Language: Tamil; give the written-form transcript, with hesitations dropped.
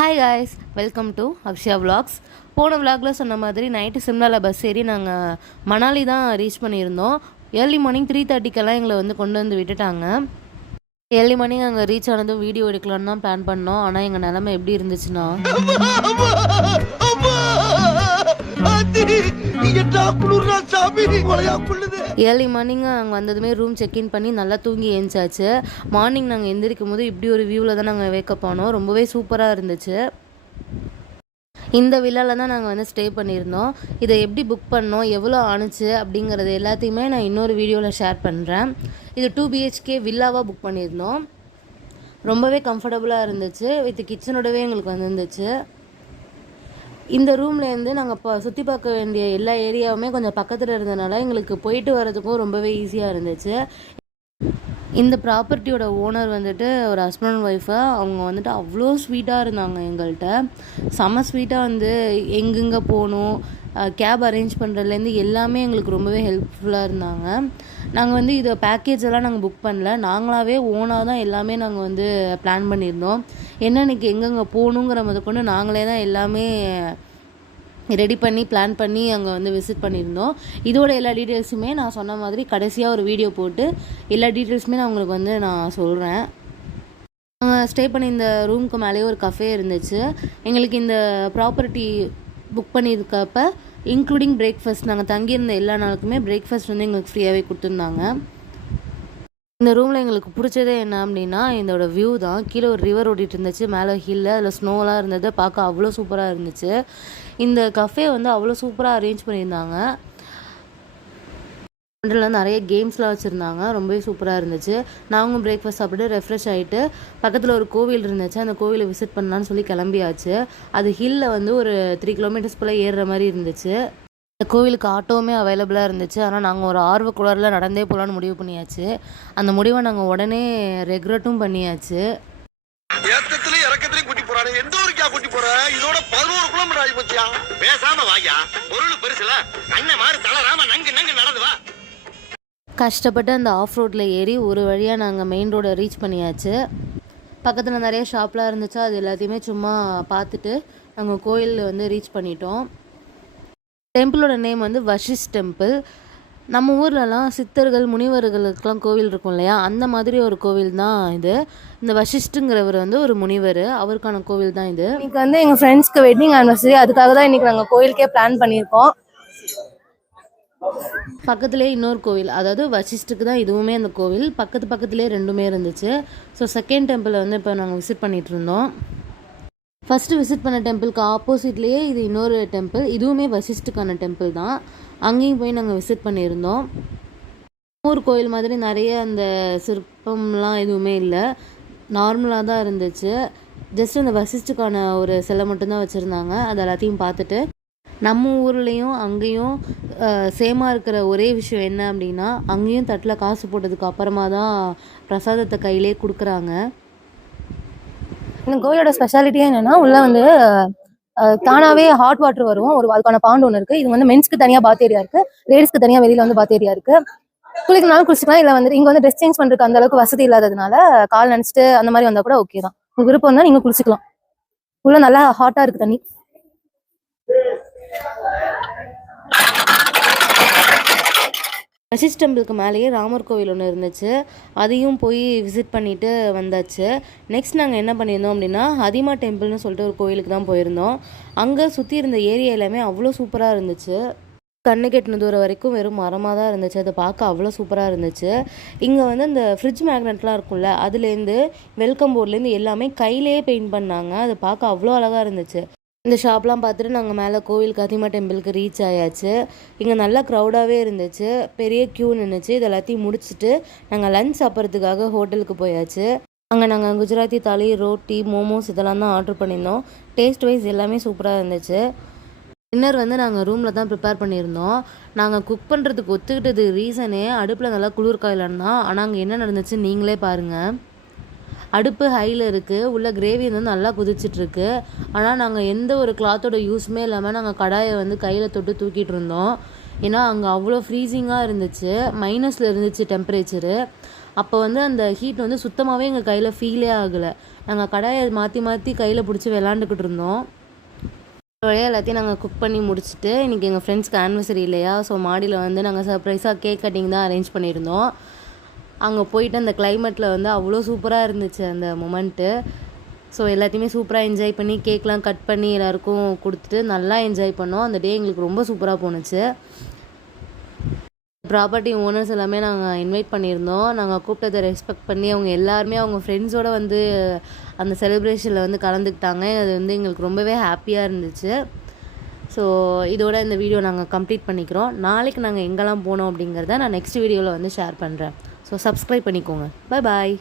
Hi guys, welcome to Akshaya vlogs. போன விலாகில் சொன்ன மாதிரி நைட்டு சிம்லாவில் பஸ் ஏறி நாங்கள் மணாலி தான் ரீச் பண்ணியிருந்தோம். ஏர்லி மார்னிங் 3:30க்கெல்லாம் எங்களை கொண்டு வந்து விட்டுட்டாங்க. ஏர்லி மார்னிங் அங்கே ரீச் ஆனதும் வீடியோ எடுக்கலான்னு தான் பிளான் பண்ணோம். ஆனால் எங்கள் நிலமை எப்படி இருந்துச்சுன்னா, ஏர்லி மார்னிங் அங்கே வந்ததுமே ரூம் செக்இன் பண்ணி நல்லா தூங்கி எழுந்தாச்சு. மார்னிங் நாங்கள் எந்திரிக்கும் போது இப்படி ஒரு வியூவில் தான் நாங்கள் வேக்கப் ஆனோம். ரொம்பவே சூப்பராக இருந்துச்சு. இந்த வில்லாவில் தான் நாங்கள் ஸ்டே பண்ணியிருந்தோம். இதை எப்படி புக் பண்ணோம், எவ்வளோ ஆணுச்சு அப்படிங்கிறது எல்லாத்தையுமே நான் இன்னொரு வீடியோவில் ஷேர் பண்ணுறேன். இது 2 BHK வில்லாவாக புக் பண்ணியிருந்தோம். ரொம்பவே கம்ஃபர்டபுளாக இருந்துச்சு. வித் கிச்சனோடவே எங்களுக்கு வந்துருந்துச்சு. இந்த ரூம்லேருந்து நாங்கள் இப்போ சுற்றி பார்க்க வேண்டிய எல்லா ஏரியாவுமே கொஞ்சம் பக்கத்தில் இருந்ததுனால எங்களுக்கு போயிட்டு வரதுக்கும் ரொம்பவே ஈஸியாக இருந்துச்சு. இந்த ப்ராப்பர்ட்டியோட ஓனர் ஒரு ஹஸ்பண்ட் அண்ட் ஒய்ஃபை அவங்க அவ்வளோ ஸ்வீட்டாக இருந்தாங்க. எங்கள்கிட்ட செம்ம ஸ்வீட்டாக எங்கெங்கே போகணும், கேப் அரேஞ்ச் பண்ணுறதுலேருந்து எல்லாமே எங்களுக்கு ரொம்பவே ஹெல்ப்ஃபுல்லாக இருந்தாங்க. நாங்கள் இதை பேக்கேஜ் எல்லாம் நாங்கள் புக் பண்ணல, நாங்களாகவே ஓனாக தான் எல்லாமே நாங்கள் பிளான் பண்ணியிருந்தோம். என்னன்னைக்கு எங்கெங்கே போகணுங்கிற முதற்கொண்டு நாங்களே தான் எல்லாமே ரெடி பண்ணி பிளான் பண்ணி அங்கே விசிட் பண்ணியிருந்தோம். இதோட எல்லா டீட்டெயில்ஸுமே நான் சொன்ன மாதிரி கடைசியாக ஒரு வீடியோ போட்டு எல்லா டீட்டெயில்ஸுமே நான் உங்களுக்கு நான் சொல்கிறேன். நாங்கள் ஸ்டே பண்ணி இந்த ரூமுக்கு மேலேயே ஒரு கஃபே இருந்துச்சு. எங்களுக்கு இந்த ப்ராப்பர்ட்டி புக் பண்ணியிருக்கப்ப இன்க்ளூடிங் பிரேக்ஃபாஸ்ட், நாங்கள் தங்கியிருந்த எல்லா நாளுக்குமே பிரேக்ஃபாஸ்ட் எங்களுக்கு ஃப்ரீயாகவே கொடுத்துருந்தாங்க. இந்த ரூமில் எங்களுக்கு பிடிச்சதே என்ன அப்படின்னா இதோட வியூ தான். கீழே ஒரு ரிவர் ஓடிட்டு இருந்துச்சு, மேலே ஹில்லில் அதில் ஸ்னோலாம் இருந்தது, பார்க்க அவ்வளோ சூப்பராக இருந்துச்சு. இந்த கஃபே அவ்வளோ சூப்பராக அரேஞ்ச் பண்ணியிருந்தாங்க. அதில் நிறைய கேம்ஸ்லாம் வச்சுருந்தாங்க, ரொம்பவே சூப்பராக இருந்துச்சு. நாங்களும் பிரேக்ஃபாஸ்ட் சாப்பிட்டு ரெஃப்ரெஷ் ஆகிட்டு பக்கத்தில் ஒரு கோவில் இருந்துச்சு, அந்த கோவிலை விசிட் பண்ணலான்னு சொல்லி கிளம்பியாச்சு. அது ஹில்லில் ஒரு 3 கிலோமீட்டர்ஸ் போல் ஏறுற மாதிரி இருந்துச்சு. இந்த கோவிலுக்கு ஆட்டோவுமே அவைலபிளாக இருந்துச்சு. ஆனால் நாங்கள் ஒரு ஆர்வக்குளரில் நடந்தே போகலான்னு முடிவு பண்ணியாச்சு. அந்த முடிவை நாங்கள் உடனே ரெக்ரெட்டும் பண்ணியாச்சு. கஷ்டப்பட்டு அந்த ஆஃப் ரோட்டில் ஏறி ஒரு வழியாக நாங்கள் மெயின் ரோடை ரீச் பண்ணியாச்சு. பக்கத்தில் நிறைய ஷாப்லாம் இருந்துச்சா, அது எல்லாத்தையுமே சும்மா பார்த்துட்டு நாங்கள் கோயில் ரீச் பண்ணிட்டோம். டெம்பிளோட நேம் வஷிஷ் டெம்பிள். நம்ம ஊர்லலாம் சித்தர்கள் முனிவர்களுக்கெலாம் கோவில் இருக்கும் இல்லையா, அந்த மாதிரி ஒரு கோவில் தான் இது. இந்த வஷிஷ்டுங்கிறவர் ஒரு முனிவர், அவருக்கான கோவில் தான் இது. இன்னைக்கு எங்கள் ஃப்ரெண்ட்ஸ்க்கு வெட்டிங் ஆனிவர்சரி, அதுக்காக தான் இன்றைக்கி நாங்கள் கோயிலுக்கே பிளான் பண்ணியிருக்கோம். பக்கத்துலேயே இன்னொரு கோவில், அதாவது வஷிஷ்டுக்கு தான் இதுவுமே அந்த கோவில் பக்கத்துலேயே ரெண்டுமே இருந்துச்சு. ஸோ செகண்ட் டெம்பிளை இப்போ நாங்கள் விசிட் பண்ணிகிட்டு இருந்தோம். ஃபஸ்ட்டு விசிட் பண்ண டெம்பிளுக்கு ஆப்போசிட்லேயே இது இன்னொரு டெம்பிள், இதுவுமே வசிஷ்டுக்கான டெம்பிள் தான். அங்கேயும் போய் நாங்கள் விசிட் பண்ணியிருந்தோம். ஊர் கோயில் மாதிரி நிறைய அந்த சிற்பம்லாம் எதுவுமே இல்லை, நார்மலாக தான் இருந்துச்சு. ஜஸ்ட் அந்த வசிஷ்டுக்கான ஒரு சிலை மட்டும்தான் வச்சுருந்தாங்க. அது எல்லாத்தையும் பார்த்துட்டு நம்ம ஊர்லேயும் அங்கேயும் சேமாக இருக்கிற ஒரே விஷயம் என்ன அப்படின்னா, அங்கேயும் தட்டில் காசு போட்டதுக்கு அப்புறமா தான் பிரசாதத்தை கையிலே கொடுக்குறாங்க. இந்த கோயிலோட ஸ்பெஷாலிட்டியே என்னன்னா, உள்ள தானாவே ஹாட் வாட்டர் வரும். அதுக்கான பாண்ட் ஒன்று இருக்கு. இது மென்ஸ்க்கு தனியாக பாத் ஏரியா இருக்கு, லேடிஸ்க்கு தனியாக வெளியில பாத் ஏரியா இருக்கு. குளிக்கனாலும் குளிச்சுக்கலாம். இல்லை இங்க ட்ரெஸ் சேஞ்ச் பண்றதுக்கு அந்த அளவுக்கு வசதி இல்லாததுனால கால் நினைச்சிட்டு அந்த மாதிரி வந்தா கூட ஓகே தான். உங்களுக்கு விருப்பம் தான் நீங்க குளிச்சுக்கலாம். உள்ள நல்லா ஹாட்டா இருக்கு தண்ணி. வஷிஷ் டெம்பிளுக்கு மேலேயே ராமர் கோவில் ஒன்று இருந்துச்சு, அதையும் போய் விசிட் பண்ணிவிட்டு வந்தாச்சு. நெக்ஸ்ட் நாங்கள் என்ன பண்ணியிருந்தோம் அப்படின்னா, ஹதிமா டெம்பிள்னு சொல்லிட்டு ஒரு கோயிலுக்கு தான் போயிருந்தோம். அங்கே சுற்றி இருந்த ஏரியா எல்லாமே அவ்வளோ சூப்பராக இருந்துச்சு. கண்ணு கெட்டின தூரம் வரைக்கும் வெறும் மரமாக தான் இருந்துச்சு. அதை பார்க்க அவ்வளோ சூப்பராக இருந்துச்சு. இங்கே அந்த ஃப்ரிட்ஜ் மேக்னெட்லாம் இருக்கும்ல, அதுலேருந்து வெல்கம் போர்ட்லேருந்து எல்லாமே கையிலேயே பெயிண்ட் பண்ணாங்க. அது பார்க்க அவ்வளோ அழகாக இருந்துச்சு. இந்த ஷாப்லாம் பார்த்துட்டு நாங்கள் மேலே கோவில் ஹதிமா டெம்பிளுக்கு ரீச் ஆயாச்சு. இங்கே நல்லா க்ரௌடாகவே இருந்துச்சு, பெரிய க்யூ நின்றுச்சு. இது எல்லாத்தையும் முடிச்சுட்டு நாங்கள் லஞ்ச் சாப்பிட்றதுக்காக ஹோட்டலுக்கு போயாச்சு. அங்கே நாங்கள் குஜராத்தி தாலி, ரோட்டி, மோமோஸ் இதெல்லாம் தான் ஆர்டர் பண்ணியிருந்தோம். டேஸ்ட் வைஸ் எல்லாமே சூப்பராக இருந்துச்சு. டின்னர் நாங்கள் ரூமில் தான் ப்ரிப்பேர் பண்ணியிருந்தோம். நாங்கள் குக் பண்ணுறதுக்கு ஒத்துக்கிட்டது ரீசனே அடுப்பில் நல்லா குளிர் காயிலன்னு தான். ஆனால் அங்கே என்ன நடந்துச்சு நீங்களே பாருங்கள். அடுப்பு ஹையில் இருக்குது, உள்ள கிரேவி நல்லா குதிச்சிட்ருக்கு. ஆனால் நாங்கள் எந்த ஒரு கிளாத்தோட யூஸுமே இல்லாமல் நாங்கள் கடாயை கையில் தொட்டு தூக்கிட்டு இருந்தோம். ஏன்னா அங்கே அவ்வளோ ஃப்ரீசிங்காக இருந்துச்சு, மைனஸில் இருந்துச்சு டெம்பரேச்சரு. அப்போ வந்து அந்த ஹீட் வந்து சுத்தமாகவே எங்கள் கையில் ஃபீலே ஆகலை. நாங்கள் கடாயை மாற்றி மாற்றி கையில் பிடிச்சி விளாண்டுக்கிட்டு இருந்தோம். வழியாக எல்லாத்தையும் நாங்கள் குக் பண்ணி முடிச்சுட்டு இன்றைக்கி எங்கள் ஃப்ரெண்ட்ஸ்க்கு ஆனிவர்சரி இல்லையா, ஸோ மாடியில் வந்து நாங்கள் சர்ப்ரைஸாக கேக் கட்டிங் தான் அரேஞ்ச் பண்ணியிருந்தோம். அங்கே போயிட்டு அந்த கிளைமேட்டில் வந்து அவ்வளோ சூப்பராக இருந்துச்சு அந்த மொமெண்ட்டு. ஸோ எல்லாத்தையுமே சூப்பராக என்ஜாய் பண்ணி கேக்லாம் கட் பண்ணி எல்லாேருக்கும் கொடுத்துட்டு நல்லா என்ஜாய் பண்ணோம். அந்த டே எங்களுக்கு ரொம்ப சூப்பராக போணுச்சு. ப்ராப்பர்ட்டி ஓனர்ஸ் எல்லாமே நாங்கள் இன்வைட் பண்ணியிருந்தோம். நாங்கள் கூப்பிட்டதை ரெஸ்பெக்ட் பண்ணி அவங்க எல்லாருமே அவங்க ஃப்ரெண்ட்ஸோடு வந்து அந்த செலிப்ரேஷனில் வந்து கலந்துக்கிட்டாங்க. அது வந்து எங்களுக்கு ரொம்பவே ஹாப்பியாக இருந்துச்சு. ஸோ இதோட இந்த வீடியோ நாங்கள் கம்ப்ளீட் பண்ணிக்கிறோம். நாளைக்கு நாங்கள் எங்கெல்லாம் போனோம் அப்படிங்கிறத நான் நெக்ஸ்ட் வீடியோவில் வந்து ஷேர் பண்ணுறேன். ஸோ சப்ஸ்கிரைப் பண்ணிக்கோங்க. பாய்.